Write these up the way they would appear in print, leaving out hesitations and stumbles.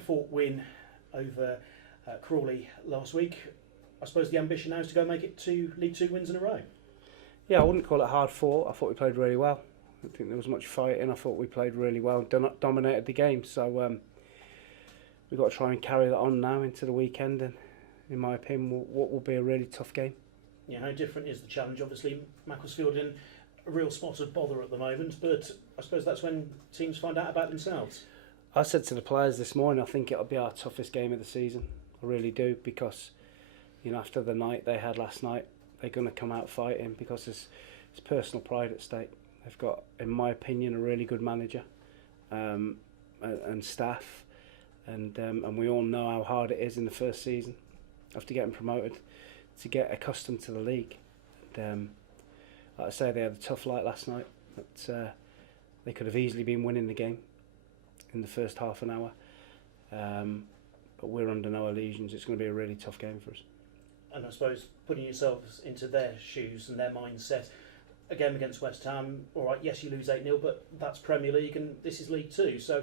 hard-fought win over Crawley last week. I suppose the ambition now is to go make it 2 League Two wins in a row. Yeah, I wouldn't call it hard fought. I thought we played really well. I don't think there was much fighting. I thought we played really well, dominated the game. So we've got to try and carry that on now into the weekend, and in my opinion, what will be a really tough game. Yeah, how different is the challenge? Obviously, Macclesfield in a real spot of bother at the moment, but I suppose that's when teams find out about themselves. I said to the players this morning, I think it'll be our toughest game of the season. I really do, because after the night they had last night, they're going to come out fighting, because there's personal pride at stake. They've got, in my opinion, a really good manager and staff, and we all know how hard it is in the first season after getting promoted to get accustomed to the league. And, like I say, they had a tough light last night, but they could have easily been winning the game in the first half an hour. But we're under no illusions. It's going to be a really tough game for us. And I suppose putting yourselves into their shoes and their mindset, a game against West Ham, all right, yes, you lose 8-0, but that's Premier League and this is League Two. So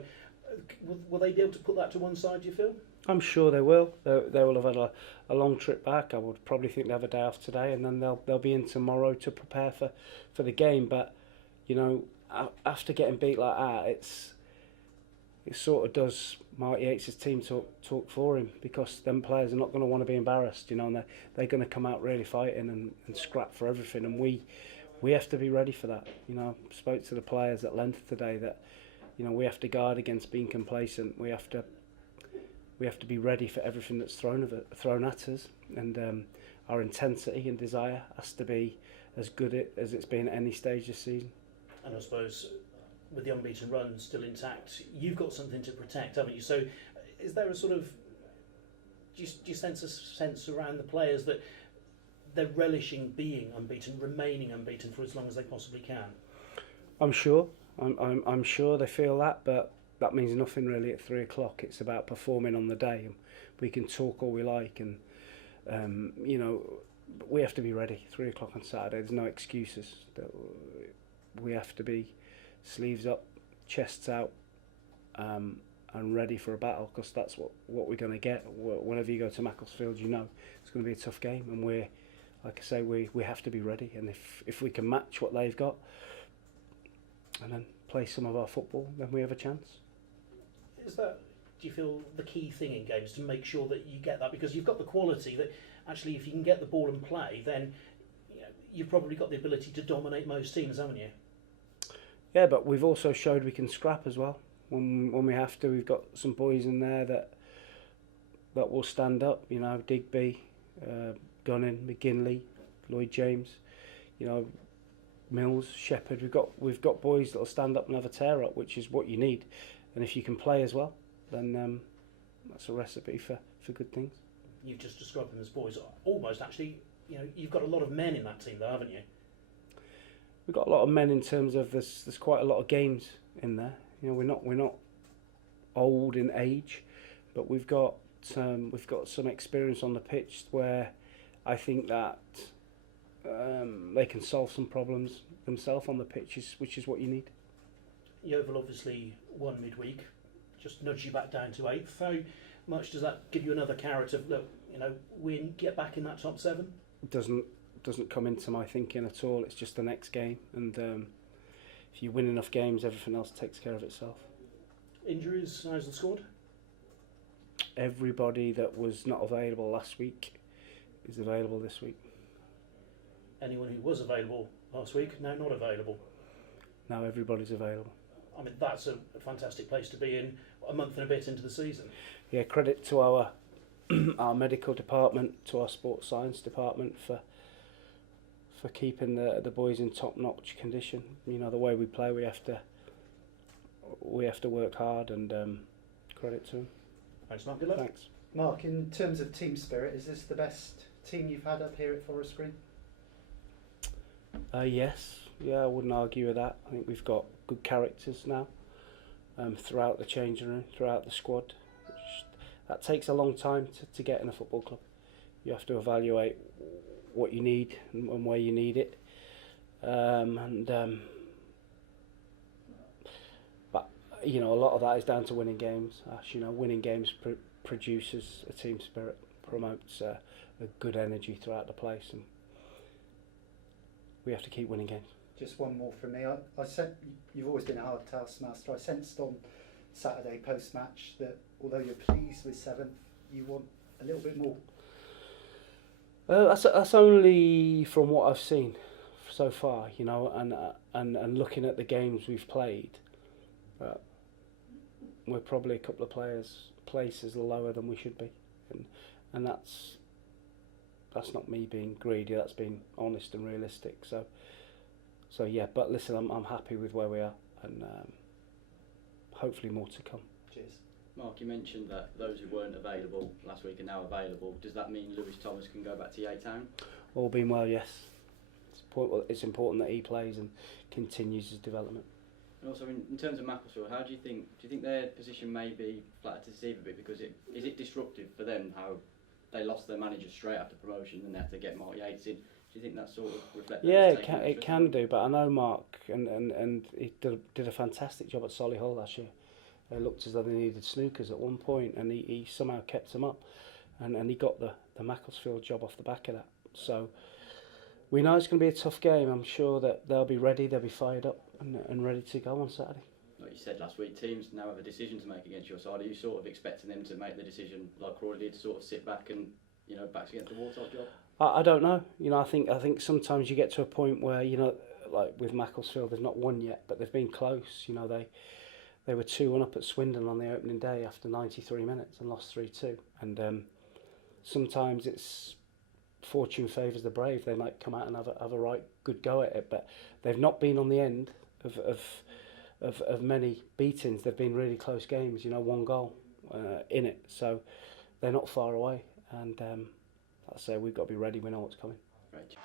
will they be able to put that to one side, do you feel? I'm sure they will. They will have had a long trip back. I would probably think they have a day off today, and then they'll be in tomorrow to prepare for the game. But after getting beat like that, it sort of does Mark Yates' team talk for him, because them players are not going to want to be embarrassed, and they're going to come out really fighting and scrap for everything, and we have to be ready for that. I spoke to the players at length today that we have to guard against being complacent. We have to be ready for everything that's thrown at us, and our intensity and desire has to be as good as it's been at any stage this season. And I suppose with the unbeaten run still intact, you've got something to protect, haven't you? So is there a sort of, do you sense a sense around the players that they're relishing being unbeaten, remaining unbeaten for as long as they possibly can? I'm sure. I'm sure they feel that, but that means nothing really at 3 o'clock. It's about performing on the day. And we can talk all we like, and we have to be ready. 3 o'clock on Saturday. There's no excuses. We have to be sleeves up, chests out, and ready for a battle, because that's what we're going to get. Whenever you go to Macclesfield, it's going to be a tough game, and like I say, we have to be ready. And if we can match what they've got and then play some of our football, then we have a chance. Is that, do you feel, the key thing in games, to make sure that you get that? Because you've got the quality that actually, if you can get the ball and play, then you've probably got the ability to dominate most teams, haven't you? Yeah, but we've also showed we can scrap as well. When we have to, we've got some boys in there that will stand up. Digby, Gunning, McGinley, Lloyd James, Mills, Shepherd. We've got boys that'll stand up and have a tear up, which is what you need. And if you can play as well, then that's a recipe for good things. You've just described them as boys. Almost, actually, you've got a lot of men in that team, though, haven't you? We've got a lot of men in terms of there's quite a lot of games in there. We're not old in age, but we've got some experience on the pitch where I think that they can solve some problems themselves on the pitch, which is what you need. Yeovil obviously won midweek, just nudge you back down to 8th. How much does that give you another carrot of, look, win, get back in that top 7? It doesn't come into my thinking at all. It's just the next game, and if you win enough games, everything else takes care of itself. Injuries, how's the squad? Everybody that was not available last week is available this week. Anyone who was available last week, now not available? Now everybody's available. I mean, that's a fantastic place to be in a month and a bit into the season. Yeah, credit to our our medical department, to our sports science department for keeping the boys in top-notch condition. The way we play, we have to work hard, and credit to them. Thanks, Mark. Good luck. Thanks. Mark, in terms of team spirit, is this the best team you've had up here at Forest Green? Yes. Yeah, I wouldn't argue with that. I think we've got good characters now throughout the changing room, throughout the squad. That takes a long time to get in a football club. You have to evaluate what you need and where you need it. But you know, a lot of that is down to winning games. Ash, you know, winning games produces a team spirit, promotes a good energy throughout the place, and we have to keep winning games. Just one more from me. You've always been a hard taskmaster. I sensed on Saturday post-match that although you're pleased with 7th, you want a little bit more. That's only from what I've seen so far, you know, and looking at the games we've played, we're probably a couple of places lower than we should be, and that's not me being greedy. That's being honest and realistic. So yeah. But listen, I'm happy with where we are, and hopefully more to come. Cheers. Mark, you mentioned that those who weren't available last week are now available. Does that mean Lewis Thomas can go back to Yate Town? All being well, yes. It's important that he plays and continues his development. And also, in terms of Macclesfield, how do you think their position may be flattered to deceive a bit, because is it disruptive for them how they lost their manager straight after promotion and they had to get Mark Yates in? Do you think that sort of reflects? Yeah, it can do, but I know Mark and he did a fantastic job at Solihull last year. It looked as though they needed snookers at one point, and he somehow kept them up, and he got the Macclesfield job off the back of that. So we know it's going to be a tough game. I'm sure that they'll be ready, they'll be fired up and ready to go on Saturday. Like you said last week, teams now have a decision to make against your side. Are you sort of expecting them to make the decision like Crawley did, to sort of sit back and, you know, backs against the wall type job? I don't know. You know, I think sometimes you get to a point where, you know, like with Macclesfield, they've not won yet, but they've been close. You know, they were 2-1 up at Swindon on the opening day after 93 minutes and lost 3-2. And sometimes it's fortune favours the brave. They might come out and have a right good go at it, but they've not been on the end of many beatings. They've been really close games. You know, 1 goal in it, so they're not far away. And like I say, we've got to be ready. We know what's coming. Right.